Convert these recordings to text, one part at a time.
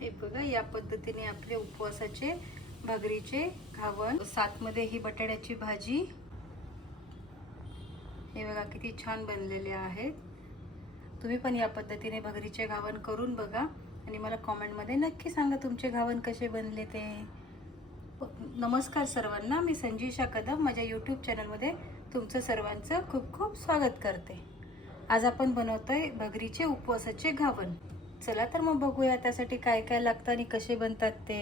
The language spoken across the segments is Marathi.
हे बघा या पद्धतीने आपले उपवासाचे भगरीचे घावण. सातमध्ये ही बटाट्याची भाजी. हे बघा किती छान बनलेले आहेत. तुम्ही पण या पद्धतीने भगरीचे घावण करून बघा आणि मला कॉमेंटमध्ये नक्की सांगा तुमचे घावण कसे बनले ते. नमस्कार सर्वांना मी संजीशा कदम. माझ्या यूट्यूब चॅनलमध्ये तुमचं सर्वांचं खूप खूप स्वागत करते. आज आपण बनवतोय भगरीचे उपवासाचे घावण. चला तर मग बघूया त्यासाठी काय काय लागतं आणि कसे बनतात ते.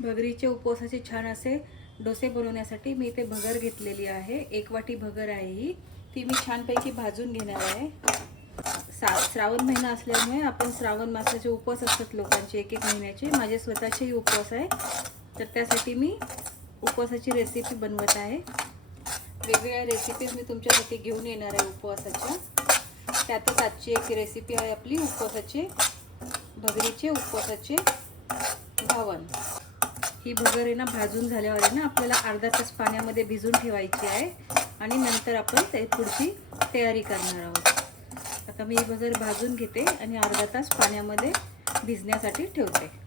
भगरीचे उपवासाचे छान असे डोसे बनवण्यासाठी मी इथे भगर घेतलेली आहे. एक वाटी भगर आहे ही. ती मी छानपैकी भाजून घेणार आहे. सा श्रावण महिना असल्यामुळे आपण श्रावण मासाचे उपवास असतात लोकांचे एक एक महिन्याचे. माझे स्वतःचेही उपवास आहे. तर त्यासाठी मी उपवासाची रेसिपी बनवत आहे. वेगवेगळ्या रेसिपीज मी तुमच्यासाठी घेऊन येणार आहे उपवासाच्या. त्यातच आजची एक रेसिपी आहे आपली उपवासाचे भगरीचे उपवासाचे घावण ही भगर आहे ना भाजून झाल्यावर आहे ना आपल्याला अर्धा तास पाण्यामध्ये भिजून ठेवायची आहे. आणि नंतर आपण ते पुढची तयारी करणार आहोत. आता मी ही भगर भाजून घेते आणि अर्धा तास पाण्यामध्ये भिजण्यासाठी ठेवते.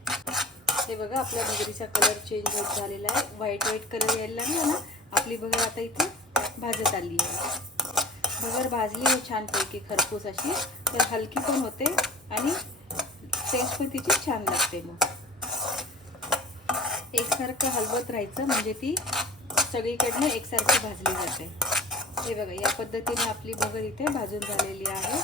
हे बघा आपल्या भगरीचा कलर चेंज होत झालेला आहे. व्हाईट व्हाईट कलर यायला लागला ना आपली भगर आता इथे भाजत आली आहे. भगर भाजली आहे छानपैकी खरपूस अशी. तर हलकी पण होते आणि टेस्ट पण तिची छान लागते मग. एकसारखं हलवत राहायचं म्हणजे ती सगळीकडनं एकसारखी भाजली जाते. हे बघा या पद्धतीने आपली भगर इथे भाजून झालेली आहे.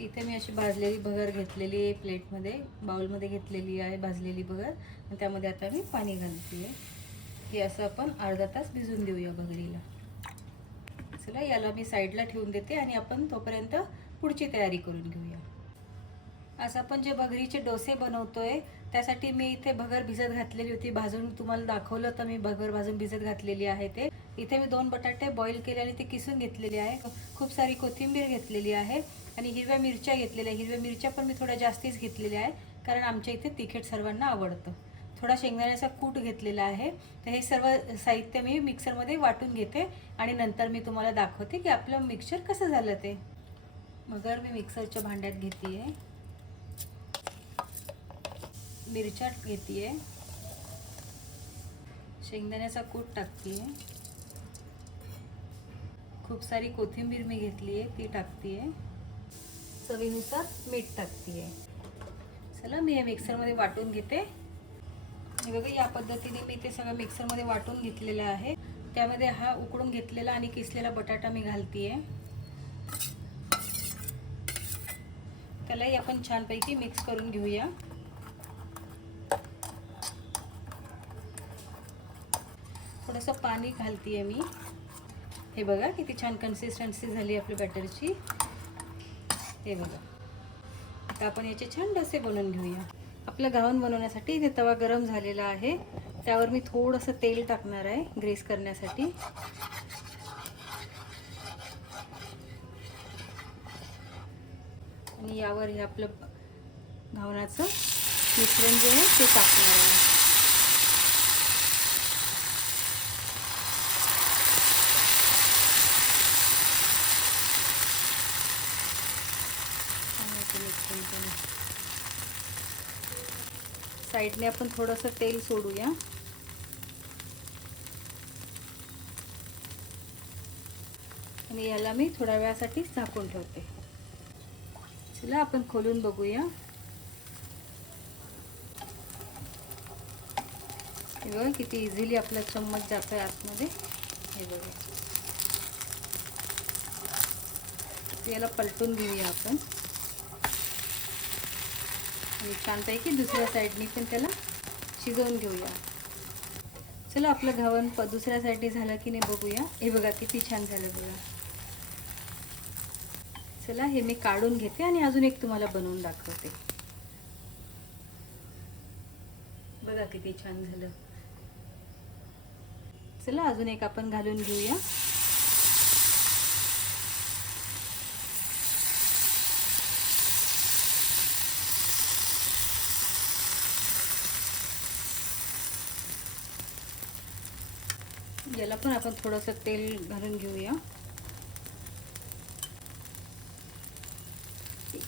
इथे मी अशी भाजलेली भगर घेतलेली आहे प्लेटमध्ये बाउलमध्ये घेतलेली आहे भाजलेली भगर आणि त्यामध्ये आता मी पाणी घालते आहे हे असं आपण अर्धा तास भिजून देऊया भगरीला चला याला मी साईडला ठेवून देते आणि आपण तोपर्यंत पुढची तयारी करून घेऊया. असं आपण जे भगरीचे डोसे बनवतोय त्यासाठी मी इथे भगर भिजत घातलेली होती. भाजून तुम्हाला दाखवलं तर मी भगर भाजून भिजत घातलेली आहे ते. इथे मी दोन बटाटे बॉईल केले आणि ते किसून घेतलेले आहे. खूप सारी कोथिंबीर घेतलेली आहे. आणि हिरव्या मिरच्या घेतलेल्या हिरव्या मिरच्या पण मी थोड्या जास्तीच घेतलेल्या आहे कारण आमच्या इथे तिखट सर्वांना आवडतं. थोडा शेंगदाण्याचा कूट घेतलेला आहे तर हे सर्व साहित्य मी मिक्सरमध्ये वाटून घेते आणि नंतर मी तुम्हाला दाखवते की आपलं मिक्सर कसं झालं ते. मगर मी मिक्सरच्या भांड्यात घेते आहे मिरच्या घेते शेंगदाण्याचा कूट टाकते खूप सारी कोथिंबीर मी घेतली आहे ती टाकते आहे चवीनुसार मीठ टाकते चला मी हे मिक्सरमध्ये वाटून घेते. हे बघा या पद्धतीने मी ते सगळं मिक्सरमध्ये वाटून घेतलेलं आहे. त्यामध्ये हा उकडून घेतलेला आणि किसलेला बटाटा मी घालते त्यालाही आपण छानपैकी मिक्स करून घेऊया. थोडंसं पाणी घालते मी. हे बघा किती छान कन्सिस्टन्सी झाली आपली बॅटरची. हे बघा. आता आपण याचे छान डसे बनवून घेऊया. आपलं गावन बनवण्यासाठी इथे तवा गरम झालेला आहे. त्यावर मी थोडंसं तेल टाकणार आहे ग्रेस करण्यासाठी. आणि यावर हे आपलं घावणाचं मिश्रण जे आहे ते टाकणार आहे. साईडने आपण थोडंसं तेल सोडूया. आणि याला मी थोड्या वेळासाठी झाकून ठेवते. चला आपण खोलून बघूया. हे बघा किती इझिली आपला चम्मच जातो आहे आतमध्ये. हे बघा. याला पलटून घेऊया आपण. आणि छानपैकी दुसऱ्या साईडनी पण त्याला शिजवून घेऊया. चला आपलं घावन प दुसऱ्या साईडने झालं की नाही बघूया. हे बघा किती छान झालं बघा. चला हे मी काढून घेते आणि अजून एक तुम्हाला बनवून दाखवते. बघा किती छान झालं. चला अजून एक आपण घालून घेऊया. याला पण आपण थोडंसं तेल घालून घेऊया.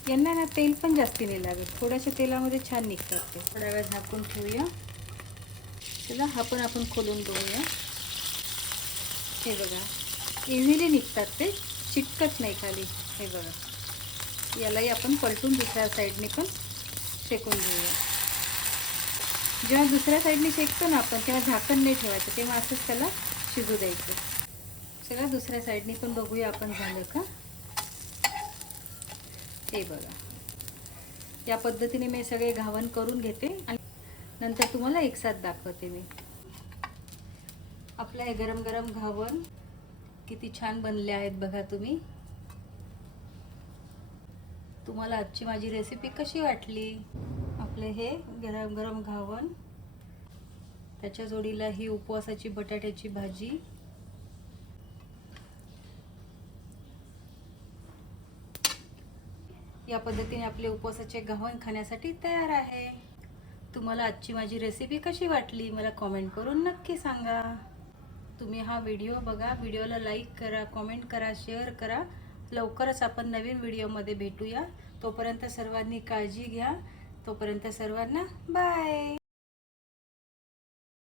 यांना ना तेल पण जास्ती नाही लागत. थोड्याशा तेलामध्ये छान निघतात ते. थोड्या वेळ झाकून ठेवूया. त्याला हा पण आपण खोलून बघूया. हे बघा इझिली निघतात ते. चिटकत नाही खाली. हे बघा. यालाही आपण पलटून दुसऱ्या साईडने पण शेकून घेऊया. जेव्हा दुसऱ्या साईडने शेकतो ना आपण तेव्हा झाकण नाही ठेवायचं. तेव्हा असंच त्याला शिजू द्यायचं. चला दुसऱ्या साईडने पण बघूया आपण झालं का? हे बघा. या पद्धतीने मी सगळे घावण करून घेते आणि नंतर तुम्हाला एक साथ दाखवते मी. आपलं हे गरम गरम घावण किती छान बनले आहेत बघा तुम्ही. तुम्हाला आजची माझी रेसिपी कशी वाटली? आपले हे गरम गरम घावण त्याच्या जोडीला ही उपवासाची बटाट्याची भाजी. या पद्धतीने आपले उपवासाचे गव्हाण खाण्यासाठी तयार आहे. तुम्हाला आजची माझी रेसिपी कशी वाटली मला कॉमेंट करून नक्की सांगा. तुम्ही हा व्हिडिओ बघा व्हिडिओला लाईक करा कॉमेंट करा शेअर करा. लवकरच आपण नवीन व्हिडिओमध्ये भेटूया. तोपर्यंत सर्वांनी काळजी घ्या. तोपर्यंत सर्वांना बाय